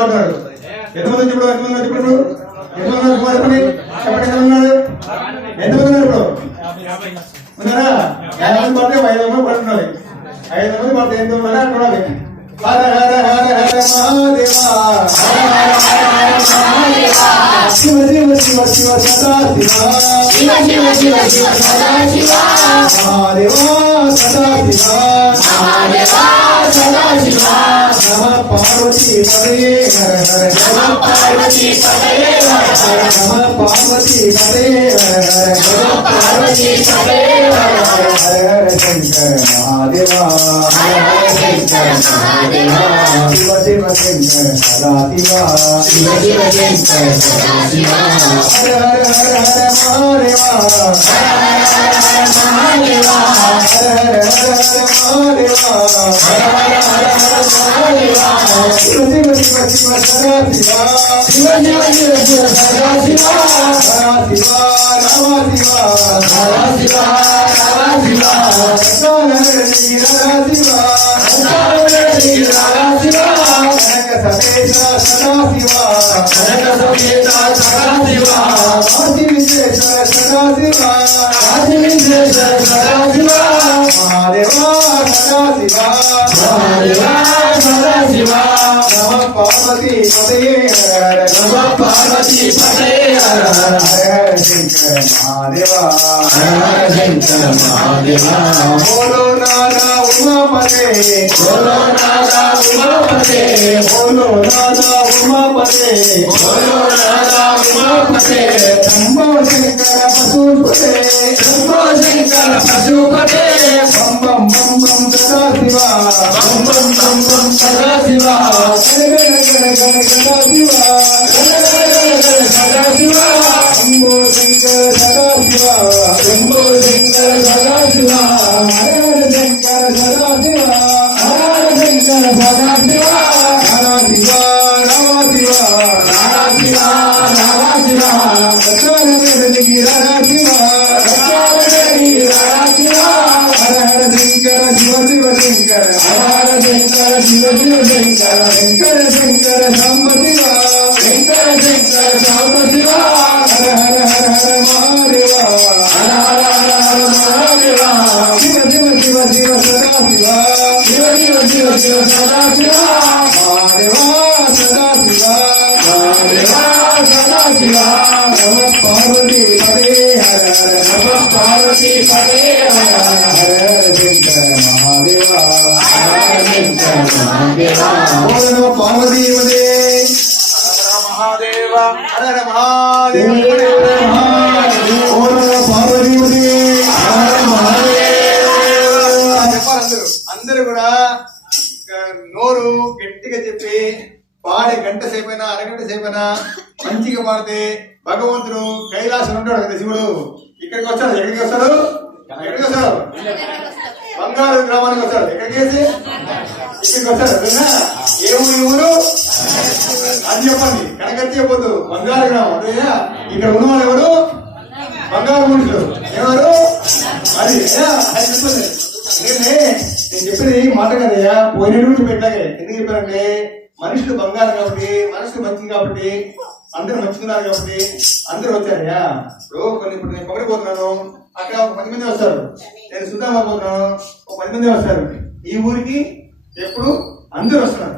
పడుతున్నాడు. ఎంతమంది ఇప్పుడు ఎంతమంది ఇప్పుడు ఎంతమంది కుమార్ చెప్పండి చెప్పండి ఎంత ఉన్నారు ఎంతమంది ఉన్నారు ఇప్పుడు ఉన్నారా 50 మంది పడితే 5 మంది పడుతున్నారు 5 మంది పడితే ఎంత ఉన్నారు అంటున్నారు. హర హర హర హర మహాదేవా శివ శివ శివ శివ సదా శివ శివ శివ శివ శివ సదా శివ మహాదేవా సదా శివ మహాదేవా సదా శివ నమ పార్వతీ పదే హర హర నమ పార్వతీ పదే హర హర నమ పార్వతీ పదే హర హర నమ పార్వతీ పదే హర హర హర హర శంకర మహాదేవా హర హర శంకర మహాదేవా శివ శివ శంకర సదా శివ శివ శివ శంకర సదా శివ హర హర హర హర మహాదేవా హర హర హర హర మహాదేవా హర హర హర హర మహాదేవా హర హర హర హర మహాదేవా శివ శివ శివ శివ సదా శివ శివ శివ శివ శివ సదా శివ హర శివ నమ శివ హర శివ నమ శివ సదానరణి హర శివ సదానరణి హర శివ కనక సమేత సదా శివ కనక సమేత సదా శివ కాశీ విశ్వేశ్వర సదా శివ కాశీ విశ్వేశ్వర సదా శివ మహాదేవా సదా శివ మహాదేవా సదా శివ నమ పార్వతీ పతయే హర హర నమ పార్వతీ పతయే హర హర హర హర శంకర మహాదేవా హర హర శంకర మహాదేవా బోలో నాదా ఉమాపతే బోలో నాదా ఉమాపతే బోలో నాదా ఉమాపతే బోలో నాదా ఉమాపతే శంభో శంకర పశుపతే శంభో శంకర పశుపతే బం బం బం బం సదా శివ బం బం బం బం సదా శివ గణ గణ గణ గణ సదా శివ గణ గణ గణ గణ సదా శివ శంభో శంకర సదా శివ శంభో శంకర సదా శివ హర హర శంకర సదా శివ హర హర శంకర సదా శివ హర శివ నమ శివ హర శివ నమ శివ సత్యనారాయణకి హర శివ సత్యనారాయణకి హర శివ హర హర శంకర శివ శివ శంకర హర హర శంకర శివ శివ శంకర శంకర శంకర సాంబ శివ శంకర శంకర సాంబ శివ హర హర హర హర మహాదేవ హర హర హర హర మహాదేవ శివ శివ శివ శివ సదా శివ శివ శివ శివ శివ సదా శివ మహాదేవా సదా శివ మహాదేవా సదా శివ నమ పార్వతీ పదే హర హర నమ పార్వతీ పదే హర హర హర హర శంకర మహాదేవా హర హర శంకర మహాదేవా ఓం నమః పార్వతీ పదే మహాదేవ హర హర మహాదేవ ఓం నమః పార్వతీ పదే హర హర మహాదేవ చెప్పాలి అందరూ కూడా నోరు గట్టిగా చెప్పి పాడే గంట సేపైనా అరగంట సేపైనా మంచిగా పాడితే భగవంతుడు కైలాసం ఉంటాడు కదా శివుడు ఇక్కడికి వస్తాడు. ఎక్కడికి వస్తాడు? ఎక్కడికి వస్తాడు? బంగారు గ్రామానికి వస్తాడు. ఎక్కడికి వేసి ఇక్కడికి వస్తాడు. ఏ ఊరు ఊరు అని చెప్పండి. కనకర్తి చెప్పొద్దు. బంగారు గ్రామం అదేనా? ఇక్కడ ఉన్నవాడు ఎవరు? బంగారు మనుషులు ఎవరు అది చెప్పండి. ఎందుకంటే నేను చెప్పేది మాట కదయ్యా పోయినటువంటి పెట్టాగే. ఎందుకు చెప్పానంటే మనుషులు బంగారం కాబట్టి మనుషులు మంచిది కాబట్టి అందరూ మంచుకున్నారు కాబట్టి అందరూ వచ్చారయ్యా. ఇప్పుడు నేను పొగడిపోతున్నాను అక్కడ ఒక 10 మంది వస్తారు. నేను సుధామా పోతున్నాను ఒక 10 మంది వస్తారు. ఈ ఊరికి ఎప్పుడు అందరూ వస్తున్నారు.